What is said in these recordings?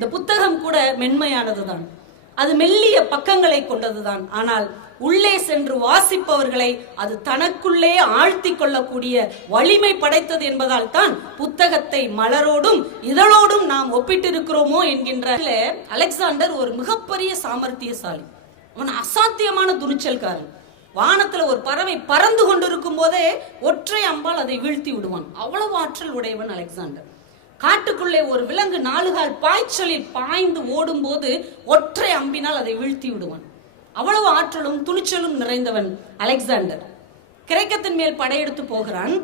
இந்த புத்தகம் கூட மென்மையானதுதான், அது மெல்லிய பக்கங்களை கொண்டதுதான். ஆனால் உள்ளே சென்று வாசிப்பவர்களை அது தனக்குள்ளே ஆழ்த்தி கொள்ளக்கூடிய வலிமை படைத்தது என்பதால் தான் புத்தகத்தை மலரோடும் இதழோடும் நாம் ஒப்பிட்டிருக்கிறோமோ என்கின்ற அலெக்சாண்டர் ஒரு மிகப்பெரிய சாமர்த்தியசாலி. அவன் அசாத்தியமான துணிச்சல்காரன். வானத்துல ஒரு பறவை பறந்து கொண்டிருக்கும் போதே ஒற்றை அம்பால் அதை வீழ்த்தி விடுவான். அவ்வளவு ஆற்றல் உடையவன் அலெக்சாண்டர். காட்டுக்குள்ளே ஒரு விலங்கு 4 கால் பாய்ச்சலில் பாய்ந்து ஓடும் போது ஒற்றை அம்பினால் அதை வீழ்த்தி விடுவான். அவ்வளவு ஆற்றலும் துணிச்சலும் நிறைந்தவன் அலெக்சாண்டர். கிரேக்கத்தின் மேல் படையெடுத்து போகிறான்.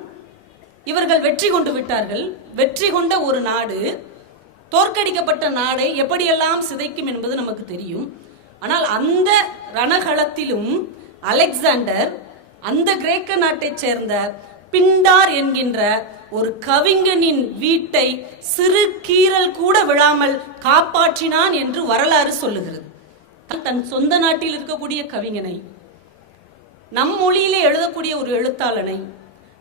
இவர்கள் வெற்றி கொண்டு விட்டார்கள். வெற்றி கொண்ட ஒரு நாடு தோற்கடிக்கப்பட்ட நாடை எப்படியெல்லாம் சிதைக்கும் என்பது நமக்கு தெரியும். ஆனால் அந்த ரணகளத்திலும் அலெக்சாண்டர் அந்த கிரேக்க நாட்டை சேர்ந்த பிண்டார் என்கின்ற ஒரு கவிஞனின் வீட்டை சிறு கீறல் கூட விழாமல் காப்பாற்றினான் என்று வரலாறு சொல்லுகிறது. தன் சொந்த நாட்டில் இருக்கக்கூடிய கவிஞனை, நம் மொழியிலே எழுதக்கூடிய ஒரு எழுத்தாளனை,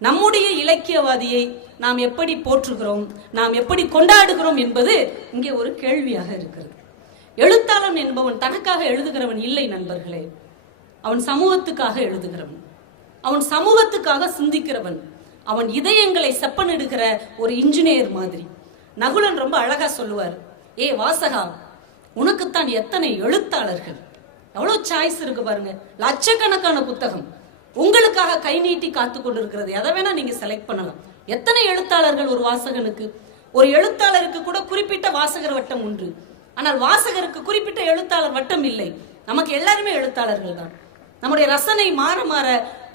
நம்முடைய இலக்கியவாதியை நாம் எப்படி போற்றுகிறோம், நாம் எப்படி கொண்டாடுகிறோம் என்பது இங்கே ஒரு கேள்வியாக இருக்கிறது. எழுத்தாளன் என்பவன் தனக்காக எழுதுகிறவன் இல்லை நண்பர்களே. அவன் சமூகத்துக்காக எழுதுகிறவன், அவன் சமூகத்துக்காக சிந்திக்கிறவன், அவன் இதயங்களை செப்பனிடுகிற ஒரு இன்ஜினியர் மாதிரி. நகுலன் ரொம்ப அழகா சொல்லுவார், ஏ வாசகா, உனக்குத்தான் எத்தனை எழுத்தாளர்கள், எவ்வளவு சாய்ஸ் இருக்கு பாருங்க. லட்சக்கணக்கான புத்தகம் உங்களுக்காக கை நீட்டி காத்து கொண்டிருக்கிறது. எதை வேணா நீங்க செலக்ட் பண்ணலாம். எத்தனை எழுத்தாளர்கள் ஒரு வாசகனுக்கு? ஒரு எழுத்தாளருக்கு கூட குறிப்பிட்ட வாசகர் வட்டம் உண்டு. ஆனால் வாசகருக்கு குறிப்பிட்ட எழுத்தாளர் வட்டம் இல்லை. நமக்கு எல்லாருமே எழுத்தாளர்கள் தான். நம்முடைய ரசனை மாற மாற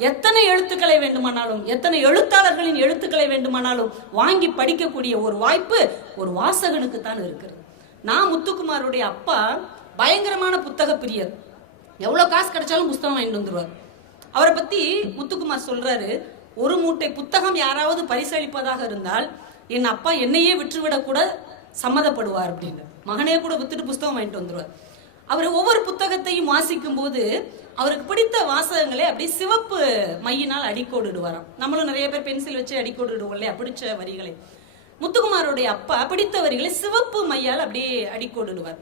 எத்தனை எழுத்துக்களை வேண்டுமானாலும், எத்தனை எழுத்தாளர்களின் எழுத்துக்களை வேண்டுமானாலும் வாங்கி படிக்கக்கூடிய ஒரு வாய்ப்பு ஒரு வாசகனுக்கு தான் இருக்கிறது. நான் முத்துக்குமாருடைய அப்பா பயங்கரமான புத்தக பிரியர். எவ்வளவு காசு கிடைச்சாலும் புத்தகம் வாங்கிட்டு வந்துருவார். அவரை பத்தி முத்துக்குமார் சொல்றாரு, ஒரு மூட்டை புத்தகம் யாராவது பரிசளிப்பதாக இருந்தால் என் அப்பா என்னையே விற்றுவிடக் கூட சம்மதப்படுவார் அப்படின்னு. மகனே கூட வித்துட்டு புத்தகம் வாங்கிட்டு வந்துருவார். அவர் ஒவ்வொரு புத்தகத்தையும் வாசிக்கும் போது அவருக்கு பிடித்த வாசகங்களை அப்படியே சிவப்பு மையினால் அடிக்கோடுடுவாராம். நம்மளும் நிறைய பேர் பென்சில் வச்சு அடிக்கோடுடுவோம் இல்லையா பிடிச்ச வரிகளை. முத்துக்குமாருடைய அப்பா பிடித்த வரிகளை சிவப்பு மையால் அப்படியே அடிக்கோடுடுவார்.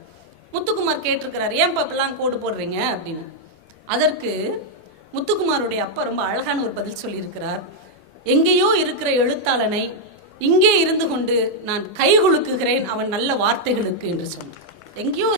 முத்துக்குமார் கேட்டிருக்கிறார், ஏன் பாப்பெல்லாம் கோடு போடுறீங்க அப்படின்னு. அதற்கு முத்துக்குமாருடைய அப்பா ரொம்ப அழகான ஒரு பதில் சொல்லியிருக்கிறார். எங்கேயோ இருக்கிற எழுத்தாளனை இங்கே இருந்து கொண்டு நான் கை குலுக்குகிறேன் அவன் நல்ல வார்த்தைகளுக்கு என்று சொன்னார். எங்கேயோ